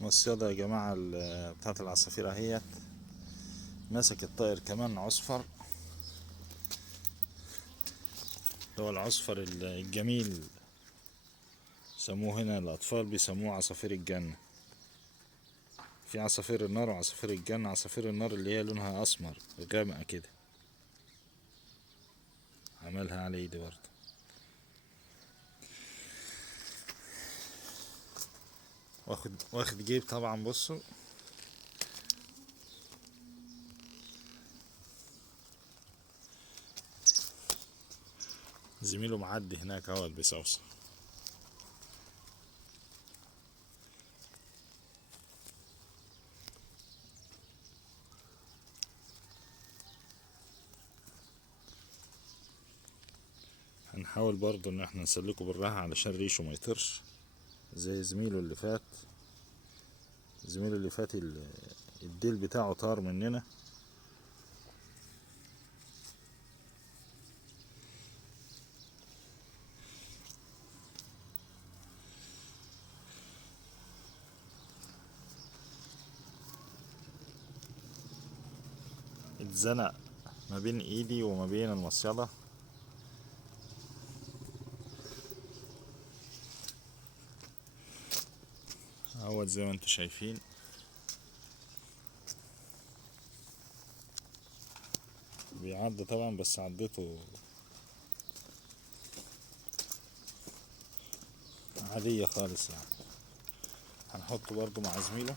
والصيادة يا جماعة بتاعت العصافير اهيت. ماسك الطائر كمان عصفر، اللي هو العصفر الجميل. سموه هنا الأطفال بيسموه عصافير الجنة. في عصافير النار وعصافير الجنة. عصافير النار اللي هي لونها أسمر غامقة كده. عملها على ايدي برضه. واخد جيب طبعا. بصوا زميله معدي هناك اهوت بيصوصو. هنحاول برضو ان احنا نسلكه بالراحة علشان ريشه ما يطرش زي زميله اللي فات. زميله اللي فات الديل بتاعه طار مننا. اتزنق ما بين ايدي وما بين المصيدة. اهوت زي ما انتوا شايفين. بيعض طبعا، بس عضته عادية خالص يعني. هنحطه برضو مع زميله.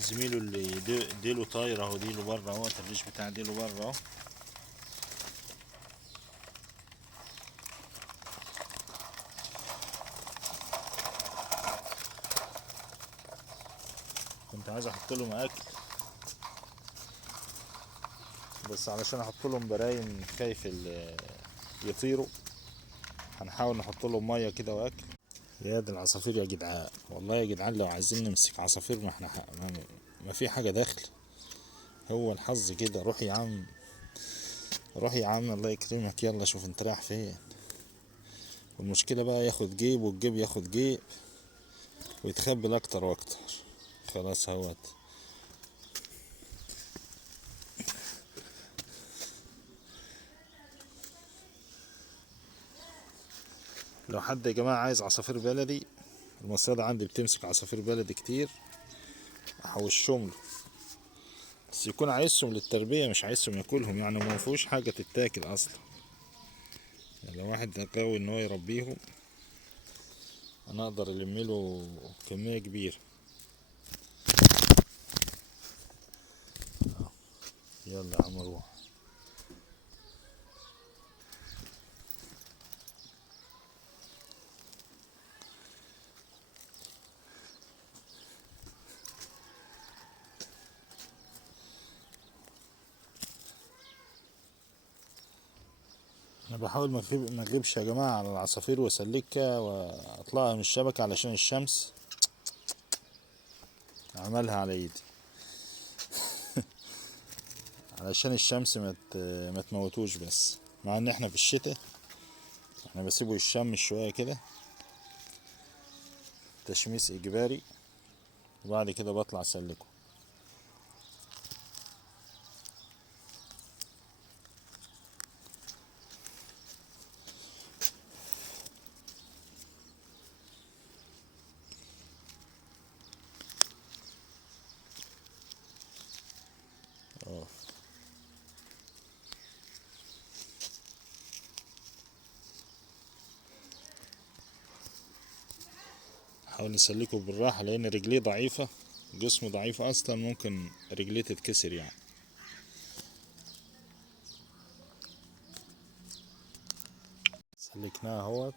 زميله اللي ديله طاير اهو، ديله بره اهو، الريش بتاع ديله بره اهو. كنت عايز احط لهم اكل، بس علشان احط لهم برايم خايف يطيروا. هنحاول نحط لهم ميه كده واكل. يا دي العصافير يا جدعان، والله يا جدعان لو عايزين نمسك عصافير ما احنا ما في حاجه داخل. هو الحظ كده. روح يا عم، روح يا عم، الله يكرمك. يلا شوف انت رايح فين. والمشكله بقى ياخد جيب والجيب ياخد جيب ويتخبل اكتر واكتر. خلاص اهوت. لو حد يا جماعه عايز عصافير بلدي، المصيدة عندي بتمسك عصافير بلدي كتير، احوشهم له. بس يكون عايزهم للتربية، مش عايزهم ياكلهم يعني. ما فيهوش حاجة تتاكل اصلا يعني. لو واحد غاوي ان هو يربيهم، انا اقدر المله كمية كبيرة. يلا يا عم روح. انا بحاول ما اغيبش يا جماعة على العصافير واسلكها واطلعها من الشبكة علشان الشمس. عملها على ايدي علشان الشمس ما تموتوش. بس مع ان احنا في الشتاء، احنا بسيبه يشمس شوية كده، تشميس اجباري، وبعد كده بطلع اسلكه. اه، حاول نسلكه بالراحة لان رجليه ضعيفة، جسمه ضعيف اصلا، ممكن رجليه تتكسر يعني. سلكناه اهوت.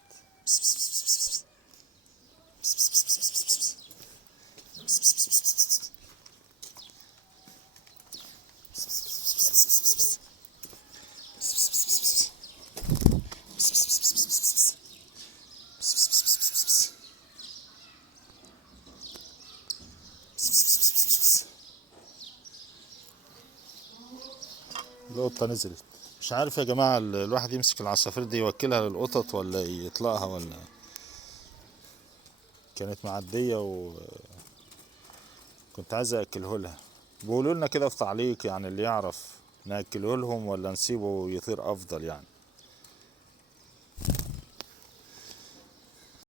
القطة نزلت. مش عارف يا جماعة، الواحد يمسك العصافير دي يوكلها للقطط ولا يطلقها، ولا كانت معدية وكنت عايز أكله لها. بيقولوا لنا كده في تعليق، يعني اللي يعرف نأكله لهم ولا نسيبه يطير أفضل يعني.